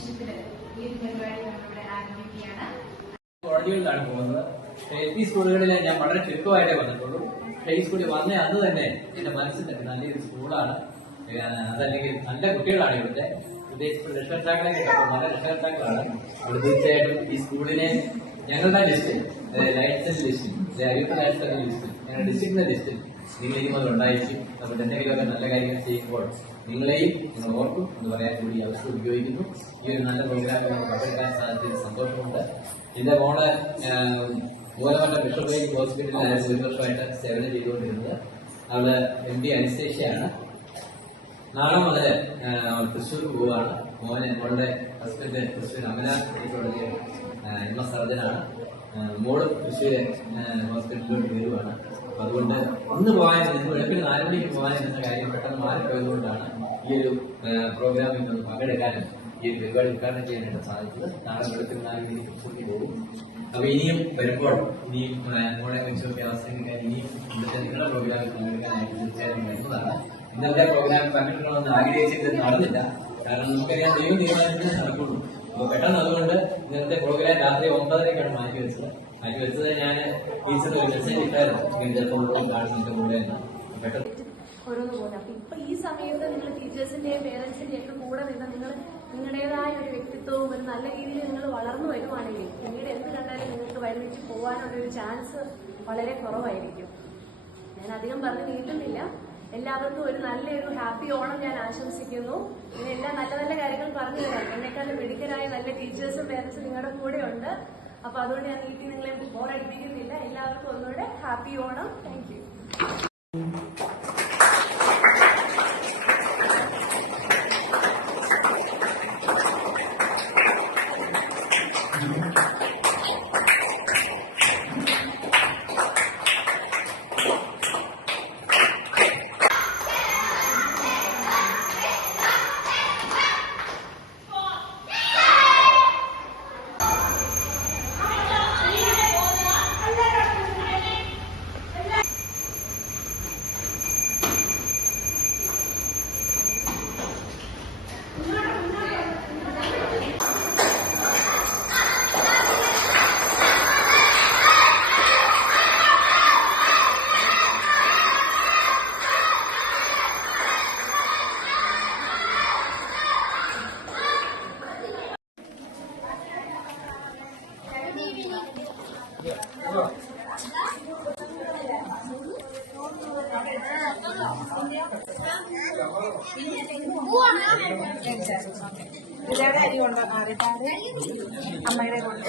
നിമിഷത്തിൽ ഈ ഒരു പരിപാടി നമ്മളിവിടെ ആരംഭിക്കുകയാണ്. കോളേജുകളിലാണ് പോകുന്നത്. ഈ സ്കൂളുകളിൽ ഞാൻ വളരെ ചുരുക്കമായിട്ടേ വന്നിട്ടുള്ളൂ. പക്ഷേ ഈ സ്കൂളിൽ വന്ന അന്ന് തന്നെ എന്റെ മനസ്സിൽ തന്നെ നല്ലൊരു സ്കൂളാണ്, അതല്ലെങ്കിൽ നല്ല കുട്ടികളാണ് ഇവിടുത്തെ. പ്രത്യേകിച്ച് രക്ഷകർത്താക്കളെ കേട്ടപ്പോൾ നല്ല രക്ഷകർത്താക്കളാണ്. അവർ തീർച്ചയായിട്ടും ഈ സ്കൂളിനെ ഞങ്ങളുടെ ലിസ്റ്റിൽ, ലൈസൻസ് ലിസ്റ്റിൽ, അയ്യൂർ ലൈസൻസ് ലിസ്റ്റിൽ, ഞങ്ങളുടെ ഡിസ്ട്രിക്റ്റിന്റെ ലിസ്റ്റിൽ നിങ്ങളെയും അത് ഉണ്ടായിരിക്കും. അതുകൊണ്ട് എന്തെങ്കിലുമൊക്കെ നല്ല കാര്യങ്ങൾ ചെയ്യുമ്പോൾ നിങ്ങളെയും നിങ്ങൾ ഓർക്കും എന്ന് പറയാൻ കൂടി അവസരം ഉപയോഗിക്കുന്നു. ഈ ഒരു നല്ല പ്രോഗ്രാമിൽ പങ്കെടുക്കാൻ സാധിച്ചതിൽ സന്തോഷമുണ്ട്. എന്റെ മോള് മൂലമറ്റ ബിഷപ്പ് ഹോസ്പിറ്റലിലായിരുന്നു 1 വർഷമായിട്ട് സേവനം ചെയ്തുകൊണ്ടിരുന്നത്. അവള് MD അനസ്തേഷ്യയാണ്. നാളെ മുതൽ തൃശ്ശൂർ പോവുകയാണ്. മോളുടെ ഹസ്ബൻഡ് തൃശ്ശൂർ അമല കോളേജിൽ സർജനാണ്. മോളും തൃശ്ശൂർ ഹോസ്പിറ്റലിലോട്ട് കയറുകയാണ്. അതുകൊണ്ട് ഇന്ന് പോകാനും വെളുപ്പിന് 4 മണിക്ക് പോകാനും എന്ന കാര്യം പെട്ടെന്ന് മാറിപ്പോയതുകൊണ്ടാണ് ഈ ഒരു പ്രോഗ്രാമിൽ നിന്ന് പങ്കെടുക്കാനും ഈ ഒരു പരിപാടി ഉദ്ഘാടനം ചെയ്യാനായിട്ട് സാധിച്ചത്. നാളെ വെളുപ്പിന് 4 മണിക്ക് തൃശ്ശൂരിൽ പോകും. അപ്പൊ ഇനിയും വരുമ്പോൾ ഇനിയും മോളെ വെച്ചൊക്കെ അവസരങ്ങൾ ഇനിയും ഇന്നത്തെ നിങ്ങളുടെ പ്രോഗ്രാമിൽ പങ്കെടുക്കാനായിട്ട് തീർച്ചയായും വരുന്നതാണ്. ഇന്നത്തെ പ്രോഗ്രാമിൽ പങ്കെടുക്കണമെന്ന് ആഗ്രഹിച്ചിട്ട് നടന്നില്ല. കാരണം നമുക്കറിയാം ദൈവം തീരുമാനിച്ചത് നടക്കുള്ളൂ. അപ്പൊ പെട്ടെന്ന് അതുകൊണ്ട് ഇന്നത്തെ പ്രോഗ്രാം രാത്രി 9:30-ക്കാണ് മാറ്റിവെച്ചത്. ഞാൻ ടീച്ചർ ഒരു മെസ്സേജ് ഇട്ടായിരുന്നു, ചിലപ്പോൾ കാണുന്നതിന്റെ കൂടെ പെട്ടെന്ന് ഓരോന്ന് പോലെ. അപ്പൊ ഇപ്പൊ ഈ സമയത്ത് നിങ്ങൾ ടീച്ചേഴ്സിന്റെയും പേരൻസിന്റെയും ഒക്കെ കൂടെ നിന്ന് നിങ്ങൾ നിങ്ങളുടേതായ ഒരു വ്യക്തിത്വവും ഒരു നല്ല രീതിയിൽ നിങ്ങൾ വളർന്നു വരുവാണെങ്കിൽ പിന്നീട് എന്ത് കണ്ടാലും നിങ്ങൾക്ക് ഒരുമിച്ച് പോകാനുള്ള ഒരു ചാൻസ് വളരെ കുറവായിരിക്കും. ഞാൻ അധികം പറഞ്ഞ് നീട്ടുന്നില്ല. എല്ലാവർക്കും ഒരു നല്ലൊരു ഹാപ്പി ഓണം ഞാൻ ആശംസിക്കുന്നു. ഇങ്ങനെ എല്ലാ നല്ല നല്ല കാര്യങ്ങൾ പറഞ്ഞു തരാം. എന്നെക്കാളും മിടുക്കരായ നല്ല ടീച്ചേഴ്സും പേരൻസും നിങ്ങളുടെ കൂടെ ഉണ്ട്. അപ്പൊ അതുകൊണ്ട് ഞാൻ നീട്ടി നിങ്ങളെ ബോറടിപ്പിക്കുന്നില്ല. എല്ലാവർക്കും ഒന്നുകൂടെ ഹാപ്പി ഓണം. Thank you. ഇതേടെ അരി കൊണ്ട് മാറിയിട്ടാണ് അമ്മയുടെ കൊണ്ട്